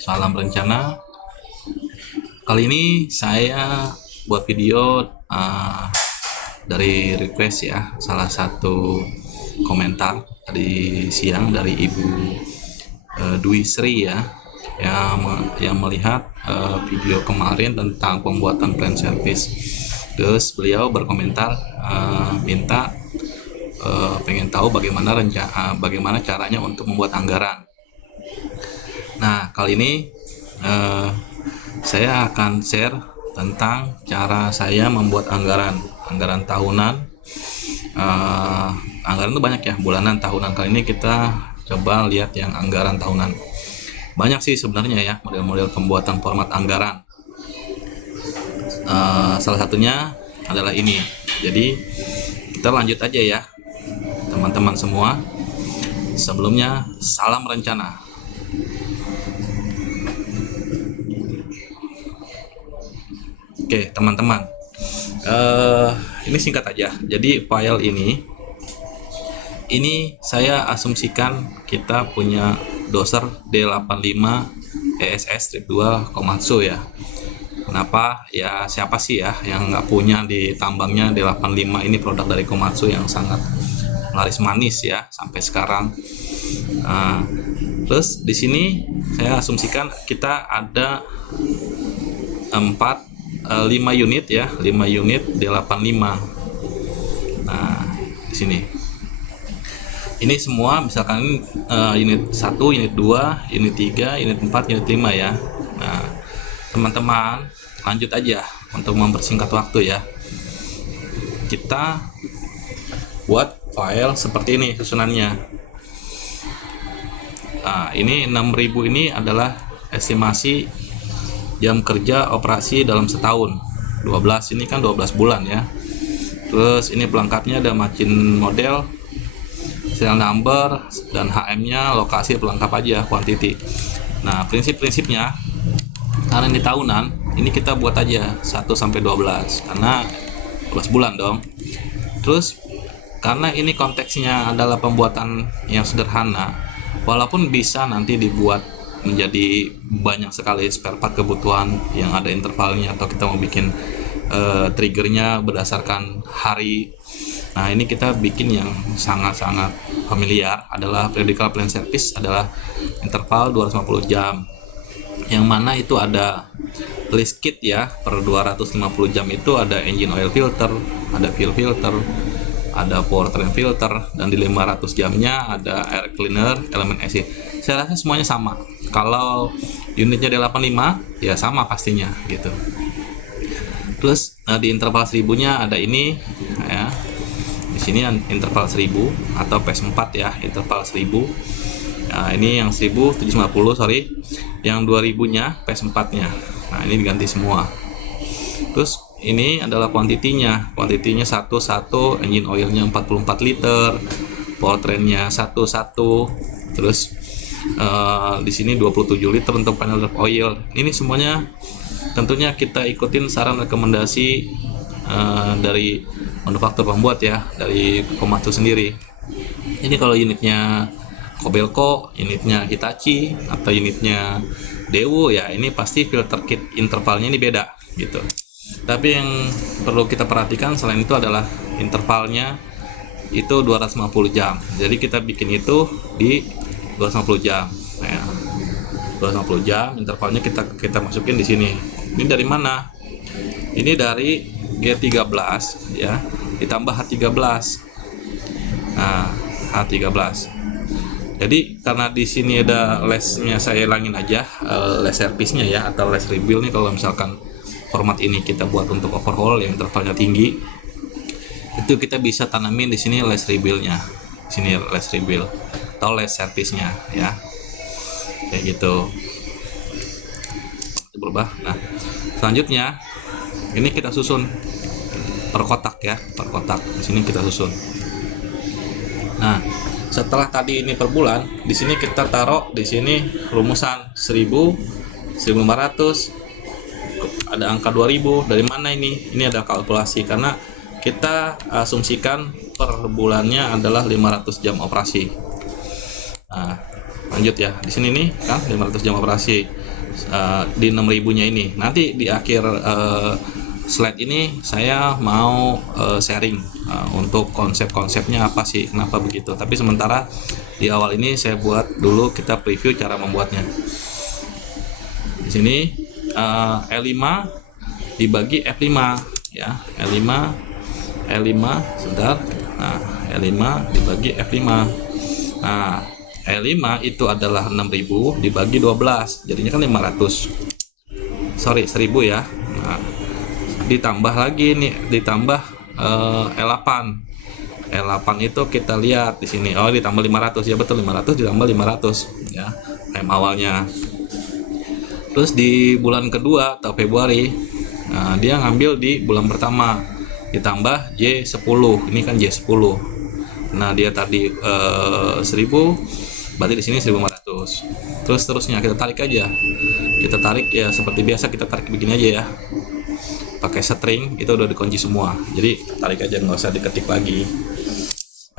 Salam rencana. Kali ini saya buat video dari request ya, salah satu komentar tadi siang dari Ibu Dwi Sri ya, yang melihat video kemarin tentang pembuatan plan service. Terus beliau berkomentar minta pengen tahu bagaimana caranya untuk membuat anggaran. Nah, kali ini saya akan share tentang cara saya membuat anggaran tahunan. Anggaran itu banyak ya, bulanan, tahunan. Kali ini kita coba lihat yang anggaran tahunan. Banyak sih sebenarnya ya model-model pembuatan format anggaran. Salah satunya adalah ini. Jadi kita lanjut aja ya, teman-teman semua. Sebelumnya salam rencana. Oke teman-teman, ini singkat aja. Jadi file ini saya asumsikan kita punya doser D85 ESS strip 2 Komatsu ya. Kenapa? Ya siapa sih ya yang nggak punya di tambangnya D85? Ini produk dari Komatsu yang sangat laris manis ya sampai sekarang. Terus di sini saya asumsikan kita ada 5 unit ya, 5 unit D85. Nah, di sini. Ini semua misalkan unit 1, unit 2, unit 3, unit 4, unit 5 ya. Nah, teman-teman lanjut aja untuk mempersingkat waktu ya. Kita buat file seperti ini susunannya. Nah, ini 6000 ini adalah estimasi jam kerja operasi dalam setahun. 12 ini kan 12 bulan ya. Terus ini pelengkapnya ada margin model, serial number, dan HM-nya, lokasi pelengkap aja, quantity. Nah, prinsip-prinsipnya karena ini tahunan, ini kita buat aja 1 sampai 12 karena 12 bulan dong. Terus karena ini konteksnya adalah pembuatan yang sederhana, walaupun bisa nanti dibuat menjadi banyak sekali spare part kebutuhan yang ada intervalnya, atau kita mau bikin triggernya berdasarkan hari. Nah, ini kita bikin yang sangat-sangat familiar adalah periodical plan service, adalah interval 250 jam, yang mana itu ada list kit ya. Per 250 jam itu ada engine oil filter, ada fuel filter, ada powertrain filter, dan di 500 jamnya ada air cleaner, elemen AC. Saya rasa semuanya sama. Kalau unitnya D85 ya sama pastinya gitu. Terus di interval 1000-nya ada ini ya. Di sini interval 1000 atau PS4 ya, interval 1000. Nah, ini yang 1750 sorry. Yang 2000-nya PS4-nya. Nah, ini diganti semua. Terus ini adalah kuantitinya 1 engine oilnya 44 liter, powertrainnya 1. Terus di sini 27 liter untuk panel drop oil. Ini semuanya tentunya kita ikutin saran rekomendasi dari manufaktur pembuat ya, dari Komatsu sendiri. Ini kalau unitnya Kobelco, unitnya Hitachi, atau unitnya Daewoo ya, ini pasti filter kit intervalnya ini beda gitu. Tapi yang perlu kita perhatikan selain itu adalah intervalnya itu 250 jam. Jadi kita bikin itu di 250 jam. Nah, 250 jam intervalnya kita masukin di sini. Ini dari mana? Ini dari G13 ya, ditambah H13. Nah, H13. Jadi karena di sini ada lesnya, saya hilangin aja les service-nya ya, atau les rebuild nih. Kalau misalkan format ini kita buat untuk overhaul yang intervalnya tinggi, itu kita bisa tanamin di sini les rebuild-nya. Sini les rebuild atau les service-nya ya. Kayak gitu. Berubah. Nah, selanjutnya ini kita susun per kotak ya, per kotak. Di sini kita susun. Nah, setelah tadi ini per bulan, di sini kita taruh di sini rumusan 1000, 1500, ada angka 2000. Dari mana ini? Ini ada kalkulasi karena kita asumsikan per bulannya adalah 500 jam operasi. Nah, lanjut ya. Di sini nih kan 500 jam operasi. di 6000-nya ini. Nanti di akhir slide ini saya mau sharing untuk konsep-konsepnya apa sih, kenapa begitu. Tapi sementara di awal ini saya buat dulu, kita preview cara membuatnya. Di sini L5 dibagi F5 ya, L5 sebentar. Nah, L5 dibagi F5. Nah, L5 itu adalah 6000 dibagi 12, jadinya kan 1000 ya. Nah, ditambah lagi nih, ditambah L8. L8 itu kita lihat di sini. Oh, ditambah 500 ya, betul, 500 ditambah 500 ya, M awalnya. Terus di bulan kedua atau Februari, nah, dia ngambil di bulan pertama, ditambah J10. Ini kan J10. Nah, dia tadi 1000, berarti di sini 1500. Terus terusnya kita tarik aja. Kita tarik ya seperti biasa, kita tarik begini aja ya. Pakai string, itu udah dikunci semua. Jadi tarik aja, nggak usah diketik lagi.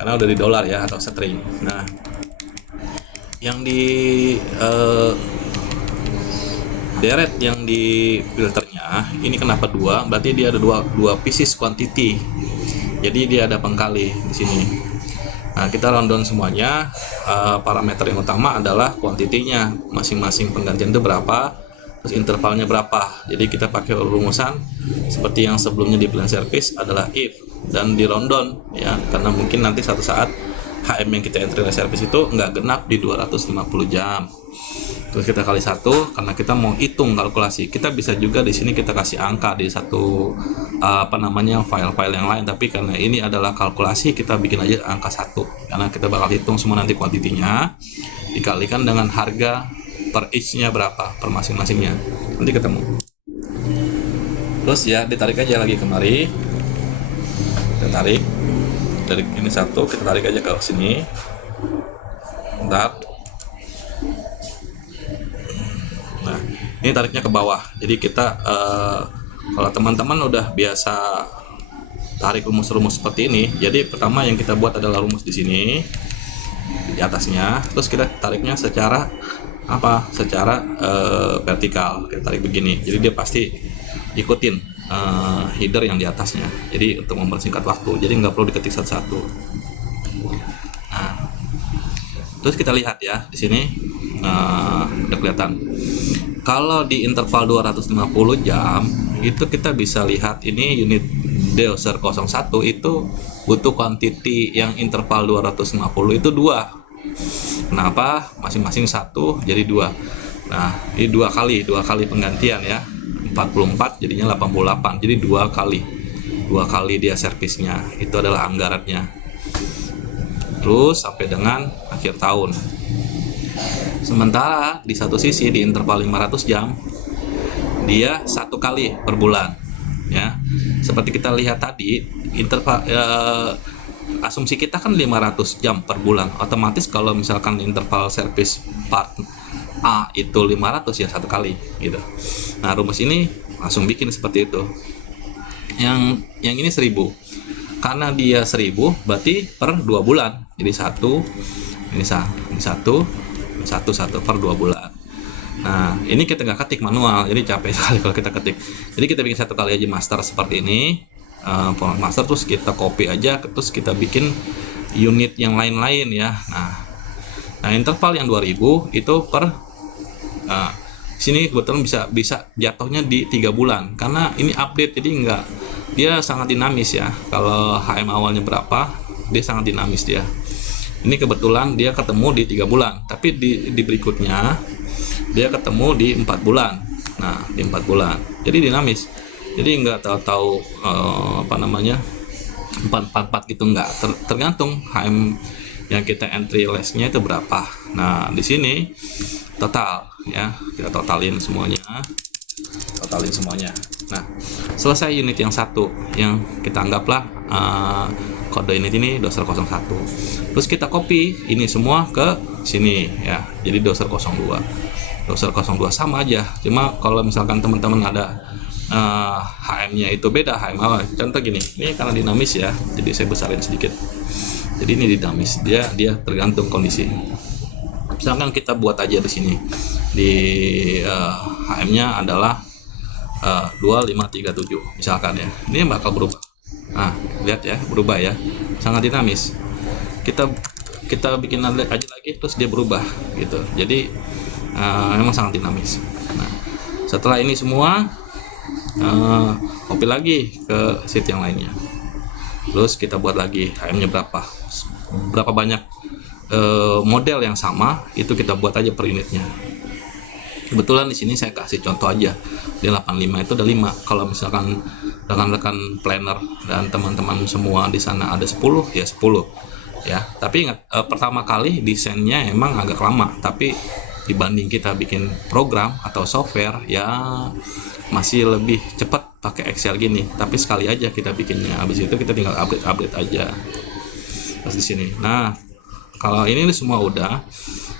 Karena udah di dolar ya, atau string. Nah, yang di deret yang di filternya ini kenapa 2? Berarti dia ada dua pieces quantity. Jadi dia ada pengkali di sini. Nah, kita rundown semuanya. Parameter yang utama adalah kuantitinya, masing-masing penggantian itu berapa, terus intervalnya berapa. Jadi kita pakai rumusan seperti yang sebelumnya di plan service, adalah if dan di rundown ya, karena mungkin nanti satu saat HM yang kita entry service itu nggak genap di 250 jam. Terus kita kali 1 karena kita mau hitung kalkulasi. Kita bisa juga di sini kita kasih angka di satu file-file yang lain, tapi karena ini adalah kalkulasi, kita bikin aja angka 1 karena kita bakal hitung semua nanti kuantitinya dikalikan dengan harga per each-nya berapa per masing-masingnya. Nanti ketemu. Terus ya ditarik aja lagi kemari. Kita tarik dari ini 1, kita tarik aja ke sini. Bentar. Nah, ini tariknya ke bawah. Jadi kita kalau teman-teman udah biasa tarik rumus-rumus seperti ini, jadi pertama yang kita buat adalah rumus di sini di atasnya, terus kita tariknya secara secara vertikal. Kita tarik begini. Jadi dia pasti ikutin header yang di atasnya. Jadi untuk mempersingkat waktu, jadi nggak perlu diketik satu-satu. Nah, terus kita lihat ya di sini udah kelihatan. Kalau di interval 250 jam itu kita bisa lihat ini unit doser 01 itu butuh quantity yang interval 250 itu 2. Kenapa? Masing-masing 1 jadi 2. Nah, ini dua kali penggantian ya. 44 jadinya 88. Jadi 2 kali dia servisnya. Itu adalah anggarannya. Terus sampai dengan akhir tahun. Sementara di satu sisi di interval 500 jam dia 1 kali per bulan ya. Seperti kita lihat tadi, interval asumsi kita kan 500 jam per bulan. Otomatis kalau misalkan interval service part A itu 500 ya 1 kali gitu. Nah, rumus ini langsung bikin seperti itu. Yang ini 1000. Karena dia 1000 berarti per 2 bulan. Jadi 1 ini 1 per 2 bulan. Nah, ini kita nggak ketik manual, jadi capek sekali kalau kita ketik. Jadi kita bikin 1 kali aja master seperti ini, format master, terus kita copy aja, terus kita bikin unit yang lain-lain ya. Nah interval yang 2000 itu per sini kebetulan bisa jatuhnya di 3 bulan karena ini update, jadi dia sangat dinamis ya. Kalau HM awalnya berapa, dia sangat dinamis dia. Ini kebetulan dia ketemu di 3 bulan, tapi di berikutnya dia ketemu di 4 bulan. Nah, di 4 bulan. Jadi dinamis. Jadi nggak tahu-tahu 444 gitu, nggak. Tergantung HM yang kita entry less-nya itu berapa. Nah, di sini total ya. Kita totalin semuanya. Nah, selesai unit yang 1 yang kita anggaplah kode unit ini doser 01. Terus kita copy ini semua ke sini ya. Jadi doser 02. Doser 02 sama aja. Cuma kalau misalkan teman-teman ada HM-nya itu beda, HM awal. Contoh gini, ini karena dinamis ya. Jadi saya besarin sedikit. Jadi ini dinamis. Dia tergantung kondisi. Misalkan kita buat aja di sini di HM-nya adalah 2537 misalkan ya. Ini bakal berubah. Nah, lihat ya, berubah ya. Sangat dinamis. Kita bikin aja lagi terus dia berubah gitu. Jadi memang sangat dinamis. Nah, setelah ini semua copy lagi ke sheet yang lainnya. Terus kita buat lagi HM-nya berapa banyak model yang sama, itu kita buat aja per unitnya. Kebetulan di sini saya kasih contoh aja, di 85 itu ada 5. Kalau misalkan rekan-rekan planner dan teman-teman semua di sana ada 10 ya 10 ya. Tapi ingat, pertama kali desainnya emang agak lama, tapi dibanding kita bikin program atau software ya masih lebih cepat pakai Excel gini. Tapi sekali aja kita bikinnya, habis itu kita tinggal update aja pas di sini. Nah, kalau ini semua udah,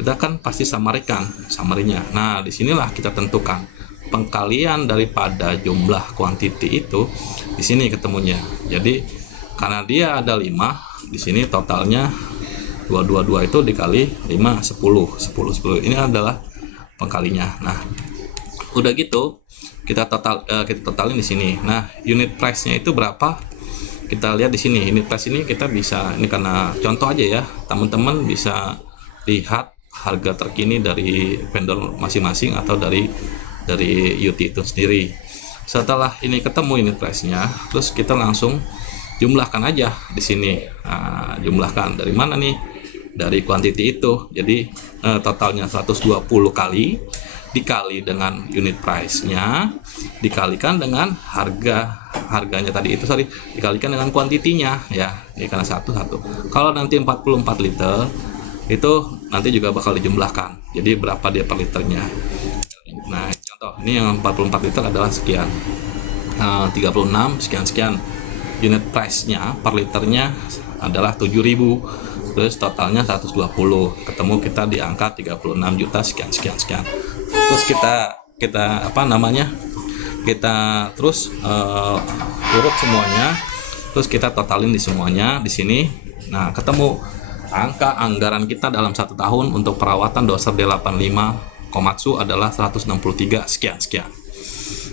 kita kan pasti summary-nya. Nah, disinilah kita tentukan pengkalian daripada jumlah quantity itu di sini ketemunya. Jadi karena dia ada 5, di sini totalnya 222 itu dikali 5 10. Ini adalah pengkalinya. Nah, udah gitu kita totalin di sini. Nah, unit price-nya itu berapa? Kita lihat di sini. Unit price ini kita bisa, ini karena contoh aja ya, teman-teman bisa lihat harga terkini dari vendor masing-masing atau dari UT itu sendiri. Setelah ini ketemu unit price-nya, terus kita langsung jumlahkan aja di sini. Nah, jumlahkan dari mana nih? Dari quantity itu. Jadi totalnya 120 kali dikali dengan unit price-nya dikalikan dengan harganya tadi itu dikalikan dengan kuantitinya ya. Ini karena satu. Kalau nanti 44 liter itu nanti juga bakal dijumlahkan. Jadi berapa dia per liternya. Nah, contoh ini yang 44 liter adalah sekian. 36 sekian. Unit price-nya per liternya adalah 7.000. Terus totalnya 120. Ketemu kita di angka 36 juta sekian. Terus kita kita terus urut semuanya, terus kita totalin di semuanya di sini. Nah, ketemu angka anggaran kita dalam 1 tahun untuk perawatan doser D85 Komatsu adalah 163 sekian.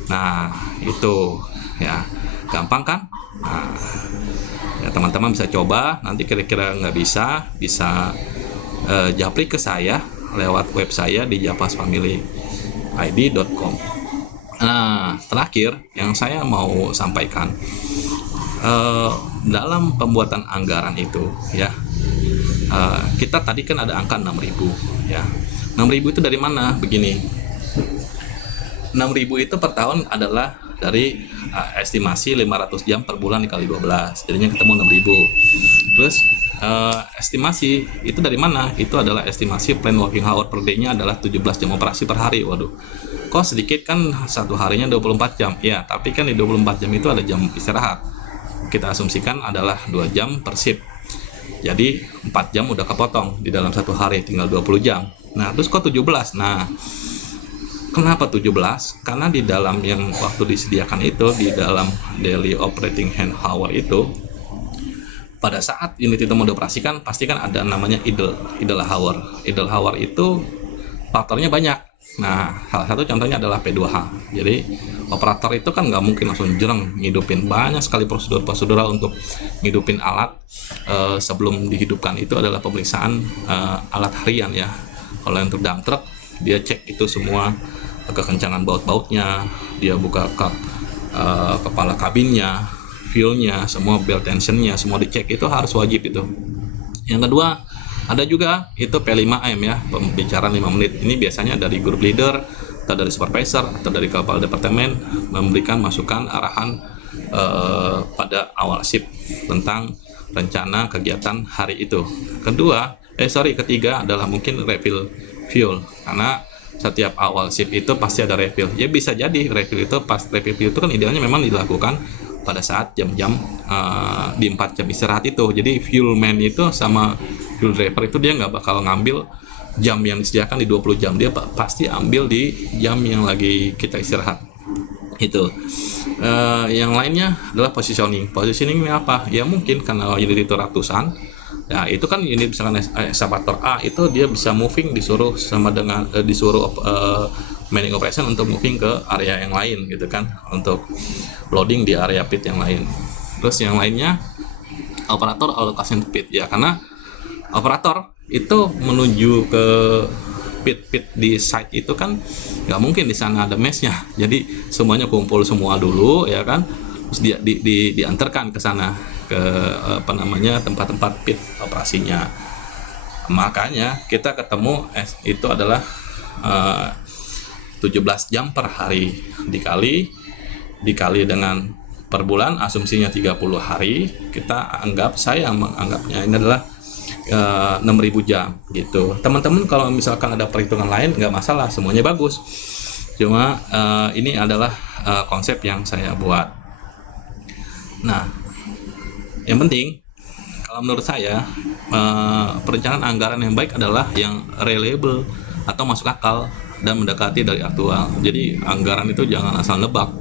Nah, itu ya gampang kan? Nah, ya teman-teman bisa coba. Nanti kira-kira nggak bisa japri ke saya lewat web saya di japasfamilyid.com. Nah, terakhir yang saya mau sampaikan, dalam pembuatan anggaran itu ya, kita tadi kan ada angka 6.000 ya. 6.000 itu dari mana? Begini, 6.000 itu per tahun adalah dari estimasi 500 jam per bulan dikali 12, jadinya ketemu 6.000. Terus estimasi itu dari mana? Itu adalah estimasi plan working hour per day-nya adalah 17 jam operasi per hari. Waduh, kok sedikit kan, satu harinya 24 jam ya, tapi kan di 24 jam itu ada jam istirahat. Kita asumsikan adalah 2 jam per shift, jadi 4 jam udah kepotong di dalam satu hari, tinggal 20 jam. Nah, terus kok 17? Nah, kenapa 17? Karena di dalam yang waktu disediakan itu, di dalam daily operating hand hour itu, pada saat unit itu mau dioperasikan pasti kan ada namanya idle hour. Idle hour itu faktornya banyak. Nah, salah satu contohnya adalah P2H. Jadi operator itu kan nggak mungkin langsung jereng ngidupin, banyak sekali prosedur untuk ngidupin alat. Sebelum dihidupkan itu adalah pemeriksaan alat harian ya. Kalau untuk dump truck, dia cek itu semua kekencangan baut-bautnya, dia buka kepala kabinnya, fuelnya, semua belt tensionnya, semua dicek, itu harus wajib itu. Yang kedua, ada juga itu P5M ya, pembicaraan 5 menit. Ini biasanya dari group leader atau dari supervisor atau dari kepala departemen memberikan masukan arahan pada awal shift tentang rencana kegiatan hari itu. Ketiga adalah mungkin refill fuel, karena setiap awal shift itu pasti ada refill. Ya bisa jadi refill itu kan idealnya memang dilakukan pada saat jam-jam di 4 jam istirahat itu. Jadi fuel man itu sama fuel driver itu dia nggak bakal ngambil jam yang disediakan di 20 jam, dia pasti ambil di jam yang lagi kita istirahat itu. Yang lainnya adalah positioning ini apa ya, mungkin karena unit itu ratusan, Nah, itu kan unit misalkan eskavator A itu dia bisa moving, disuruh sama dengan disuruh manning operation untuk moving ke area yang lain gitu kan, untuk loading di area pit yang lain. Terus yang lainnya operator allocation pit ya, karena operator itu menuju ke pit di site itu kan nggak mungkin di sana ada meshnya, jadi semuanya kumpul semua dulu ya kan, terus diantarkan ke sana ke tempat-tempat pit operasinya. Makanya kita ketemu itu adalah 17 jam per hari dikali dengan per bulan, asumsinya 30 hari, saya menganggapnya ini adalah 6.000 jam gitu. Teman-teman kalau misalkan ada perhitungan lain nggak masalah, semuanya bagus, cuma ini adalah konsep yang saya buat. Nah, yang penting kalau menurut saya perencanaan anggaran yang baik adalah yang reliable atau masuk akal dan mendekati dari aktual. Jadi anggaran itu jangan asal nebak.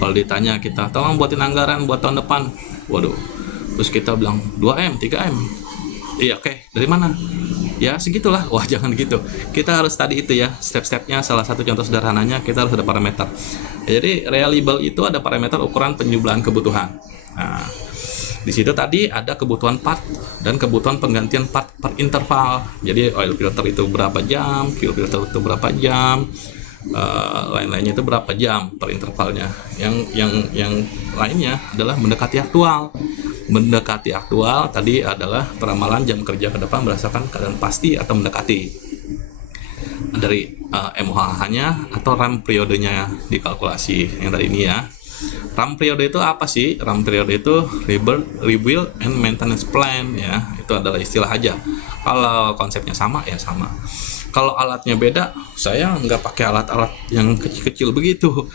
Kalau ditanya kita tolong buatin anggaran buat tahun depan, waduh, terus kita bilang 2M 3M, iya oke, dari mana? Ya segitulah. Wah, jangan gitu. Kita harus tadi itu ya, step-stepnya. Salah satu contoh sederhananya, kita harus ada parameter. Jadi reliable itu ada parameter ukuran penjumlahan kebutuhan. Nah, di situ tadi ada kebutuhan part dan kebutuhan penggantian part per interval. Jadi oil filter itu berapa jam, fuel filter itu berapa jam, lain-lainnya itu berapa jam per intervalnya. Yang lainnya adalah mendekati aktual. Mendekati aktual tadi adalah peramalan jam kerja ke depan berdasarkan keadaan pasti atau mendekati dari MOH-nya atau RAM periodenya dikalkulasi yang tadi ini ya. RAM periode itu apa sih? RAM periode itu rebuild and maintenance plan ya. Itu adalah istilah aja. Kalau konsepnya sama ya sama. Kalau alatnya beda, saya nggak pakai alat-alat yang kecil-kecil begitu.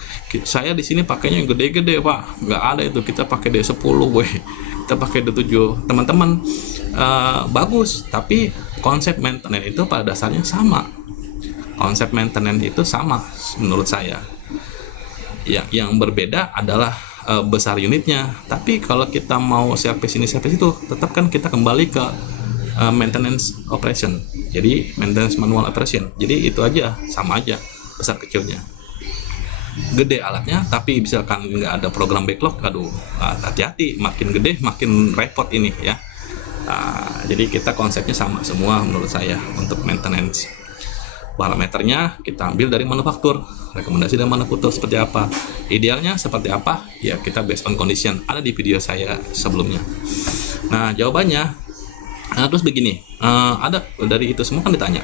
Saya di sini pakainya yang gede-gede, Pak. Nggak ada itu. Kita pakai D10, weh. Kita pakai D7. Teman-teman, bagus. Tapi konsep maintenance itu pada dasarnya sama. Konsep maintenance itu sama menurut saya. Yang berbeda adalah besar unitnya. Tapi kalau kita mau service ini service itu, tetap kan kita kembali ke maintenance operation. Jadi maintenance manual operation. Jadi itu aja, sama aja besar kecilnya. Gede alatnya, tapi misalkan nggak ada program backlog, aduh, hati-hati, makin gede makin repot ini ya. Jadi kita konsepnya sama semua menurut saya untuk maintenance. Parameternya kita ambil dari manufaktur, rekomendasi dari manufaktur seperti apa, idealnya seperti apa ya, kita based on condition, ada di video saya sebelumnya. Nah, jawabannya terus begini, ada dari itu semua kan ditanya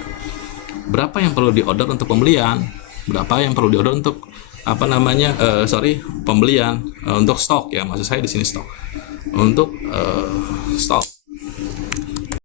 berapa yang perlu diorder untuk pembelian, berapa yang perlu diorder untuk pembelian, untuk stok ya, maksud saya di sini stok, untuk stok